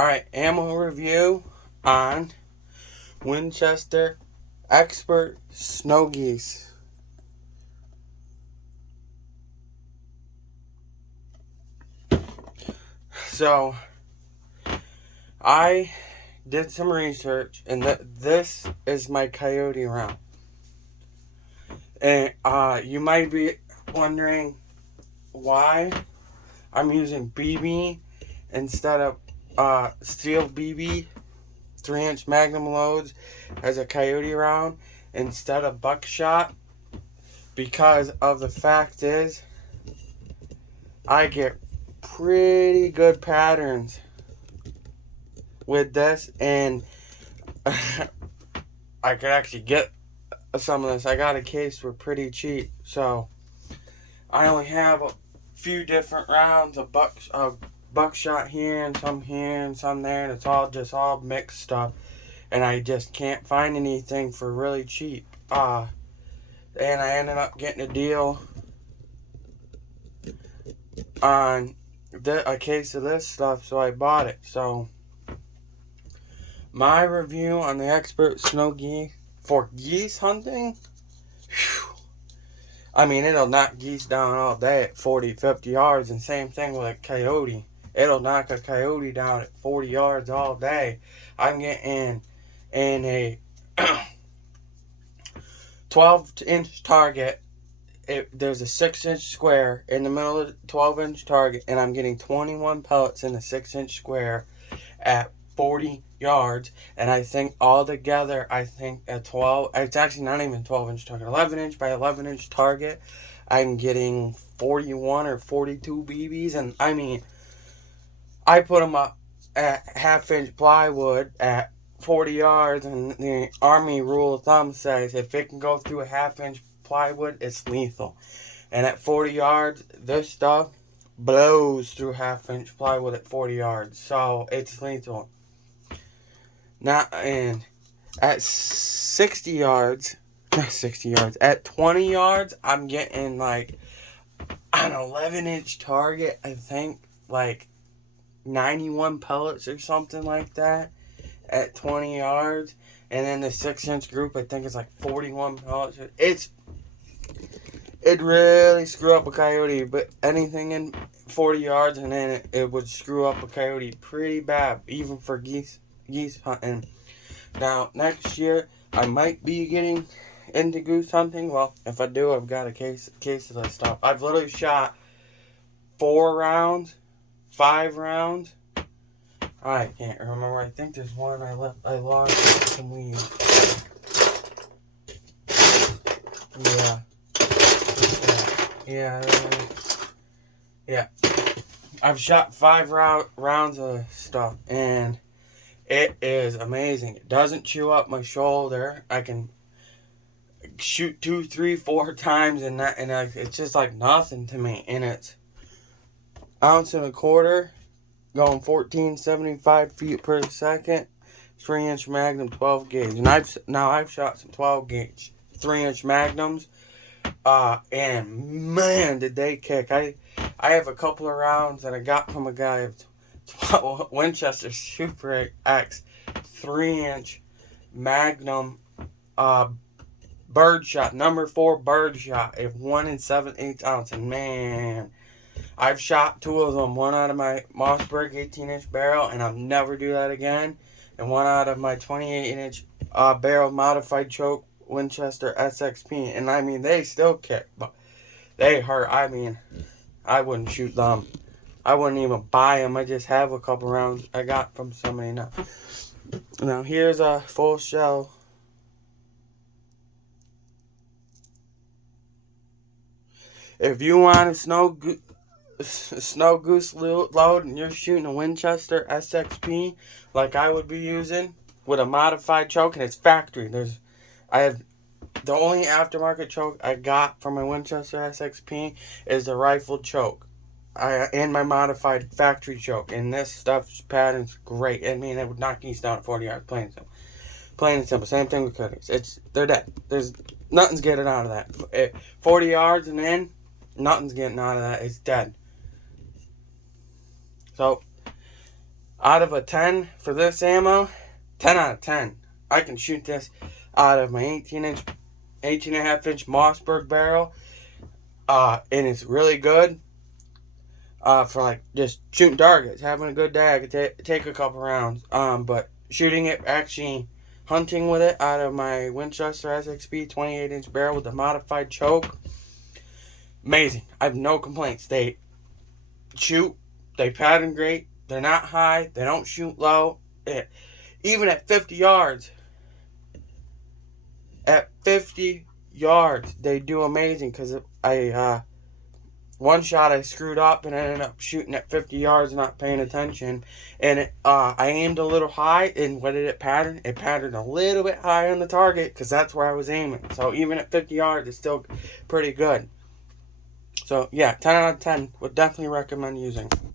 Alright, ammo review on Winchester Xpert Snow Geese. So, I did some research, and this is my coyote round. And you might be wondering why I'm using BB instead of steel BB 3-inch Magnum loads as a coyote round instead of buckshot, because of the fact is I get pretty good patterns with this, and I could actually get some of this. I got a case for pretty cheap, so I only have a few different rounds of buckshot here and some there, and it's all mixed stuff, and I just can't find anything for really cheap. And I ended up getting a deal on a case of this stuff, so I bought it. So my review on the Xpert Snow Geese for geese hunting, whew, I mean, it'll knock geese down all day at 40, 50 yards, and same thing with a coyote. It'll knock a coyote down at 40 yards all day. I'm getting in a 12-inch target. There's a 6-inch square in the middle of the 12-inch target, and I'm getting 21 pellets in the 6-inch square at 40 yards. And I think altogether, at 12, it's actually not even 12-inch target, 11-inch by 11-inch target, I'm getting 41 or 42 BBs. And I mean, I put them up at half-inch plywood at 40 yards, and the Army rule of thumb says if it can go through a half-inch plywood, it's lethal. And at 40 yards, this stuff blows through half-inch plywood at 40 yards, so it's lethal. Now, and at 60 yards, not 60 yards, at 20 yards, I'm getting like an 11-inch target, I think, like 91 pellets or something like that at 20 yards. And then the 6-inch group, I think, is like 41 pellets. It really screw up a coyote, but anything in 40 yards, and then it would screw up a coyote pretty bad, even for geese hunting. Now, next year, I might be getting into goose hunting. Well, if I do, I've got a case of this stuff. I've literally shot 4 rounds, 5 rounds. I can't remember. I think there's one I lost some weeds. Yeah. I've shot 5 rounds of stuff, and it is amazing. It doesn't chew up my shoulder. I can shoot 2, 3, 4 times, and it's just like nothing to me. And it's 1.25 ounces, going 1475 feet per second, 3-inch Magnum 12 gauge. And I've shot some 12 gauge 3-inch Magnums. And man, did they kick. I have a couple of rounds that I got from a guy of Winchester Super X 3-inch Magnum birdshot, number 4 birdshot, if 1 7/8 ounce. And man, I've shot 2 of them, one out of my Mossberg 18-inch barrel, and I'll never do that again, and one out of my 28-inch barrel modified choke Winchester SXP. And I mean, they still kick, but they hurt. I mean, I wouldn't shoot them. I wouldn't even buy them. I just have a couple rounds I got from somebody now. Now here's a full shell. If you want a snow goose load and you're shooting a Winchester SXP like I would be using with a modified choke, and it's factory. I have the only aftermarket choke I got from my Winchester SXP is the rifle choke. And my modified factory choke, and this stuff's pattern's great. I mean, it would knock geese down at 40 yards, plain and simple. Same thing with cuttings. They're dead. There's nothing's getting out of that. 40 yards and in, nothing's getting out of that. It's dead. So Out of a 10 for this ammo, 10 out of 10. I can shoot this out of my 18.5-inch Mossberg barrel, and it's really good for like just shooting targets, having a good day. I could take a couple rounds, but shooting it, actually hunting with it out of my Winchester SXP 28-inch barrel with the modified choke, amazing. I have no complaints. They shoot, they pattern great. They're not high. They don't shoot low. Even at 50 yards. At 50 yards, they do amazing. Because one shot I screwed up and I ended up shooting at 50 yards, not paying attention. And I aimed a little high. And what did it pattern? It patterned a little bit high on the target because that's where I was aiming. So even at 50 yards, it's still pretty good. So yeah, 10 out of 10. Would definitely recommend using.